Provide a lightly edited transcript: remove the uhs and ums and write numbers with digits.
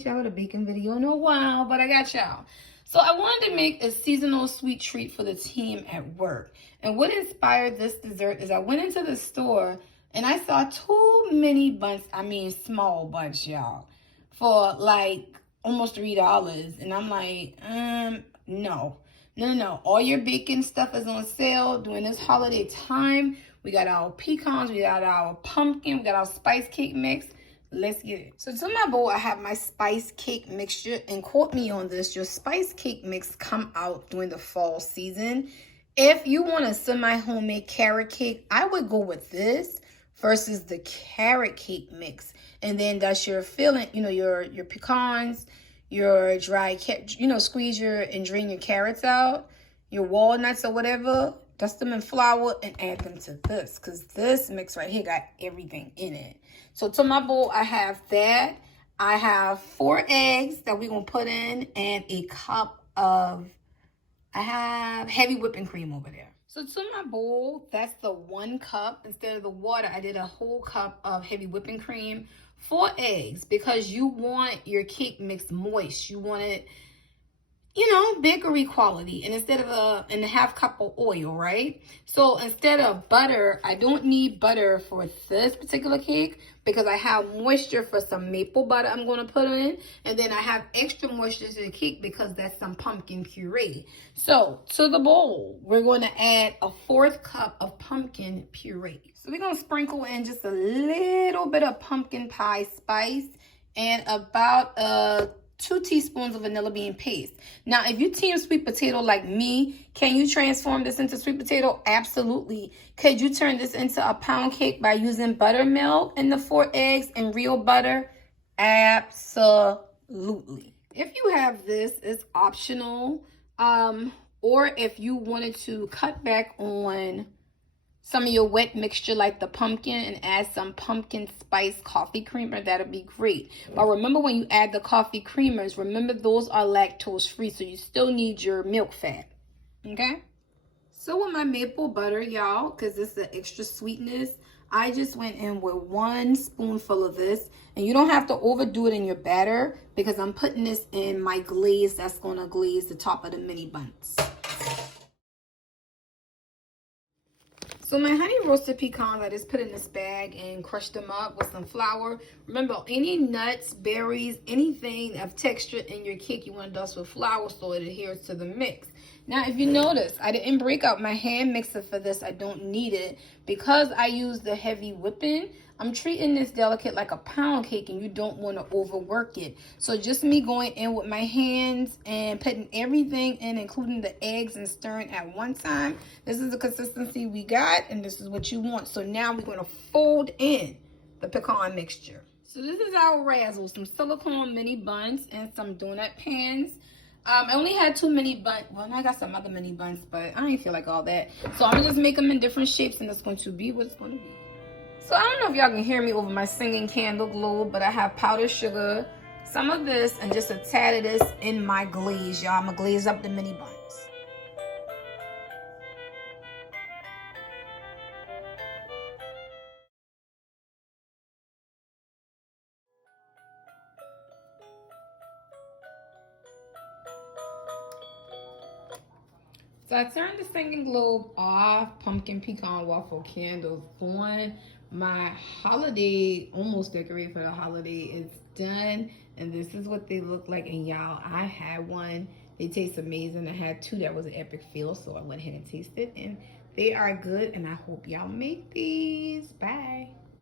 hit y'all with a bacon video in a while, but I got y'all. So I wanted to make a seasonal sweet treat for the team at work. And what inspired this dessert is I went into the store and I saw too many bunts, I mean small bunts, y'all, for like almost $3. And I'm like, no. All your bacon stuff is on sale during this holiday time. We got our pecans, we got our pumpkin, we got our spice cake mix. Let's get it. So to my bowl, I have my spice cake mixture, and quote me on this, your spice cake mix come out during the fall season. If you want a semi-homemade carrot cake, I would go with this versus the carrot cake mix. And then that's your filling, your pecans, your dry, squeeze and drain your carrots out, your walnuts or whatever, dust them in flour and add them to this, because this mix right here got everything in it. So to my bowl, I have that. I have 4 eggs that we're going to put in and a cup of, I have heavy whipping cream over there. So to my bowl, that's the 1 cup. Instead of the water, I did a whole cup of heavy whipping cream, 4 eggs, because you want your cake mix moist. You want it, bakery quality, and instead of a ½ cup of oil, right? So instead of butter, I don't need butter for this particular cake because I have moisture for some maple butter I'm going to put in, and then I have extra moisture to the cake because that's some pumpkin puree. So to the bowl, we're going to add a 1/4 cup of pumpkin puree. So we're going to sprinkle in just a little bit of pumpkin pie spice and about 2 teaspoons of vanilla bean paste. Now, if you team sweet potato like me, can you transform this into sweet potato? Absolutely. Could you turn this into a pound cake by using buttermilk and the 4 eggs and real butter? Absolutely. If you have this, it's optional. Or if you wanted to cut back on some of your wet mixture like the pumpkin and add some pumpkin spice coffee creamer, that'll be great. But remember, when you add the coffee creamers, remember those are lactose free, so you still need your milk fat, okay? So with my maple butter, y'all, because this is the extra sweetness, I just went in with 1 spoonful of this, and you don't have to overdo it in your batter because I'm putting this in my glaze that's going to glaze the top of the mini bunts. So my honey roasted pecans, I just put in this bag and crushed them up with some flour. Remember, any nuts, berries, anything of texture in your cake, you want to dust with flour so it adheres to the mix. Now, if you notice, I didn't break out my hand mixer for this. I don't need it. Because I use the heavy whipping, I'm treating this delicate like a pound cake, and you don't want to overwork it. So just me going in with my hands and putting everything in, including the eggs, and stirring at one time. This is the consistency we got, and this is what you want. So now we're going to fold in the pecan mixture. So this is our razzle, some silicone mini buns and some donut pans. I only had 2 mini buns. Well, I got some other mini buns, but I ain't feel like all that. So I'm going to just make them in different shapes, and it's going to be what it's going to be. So I don't know if y'all can hear me over my singing candle globe, but I have powdered sugar, some of this, and just a tad of this in my glaze, y'all. I'm going to glaze up the mini buns. So I turned the singing globe off, pumpkin pecan waffle candles on. My holiday, almost decorated for the holiday, is done. And this is what they look like. And y'all, I had one. They taste amazing. I had 2 that was an epic fail, so I went ahead and tasted. And they are good. And I hope y'all make these. Bye.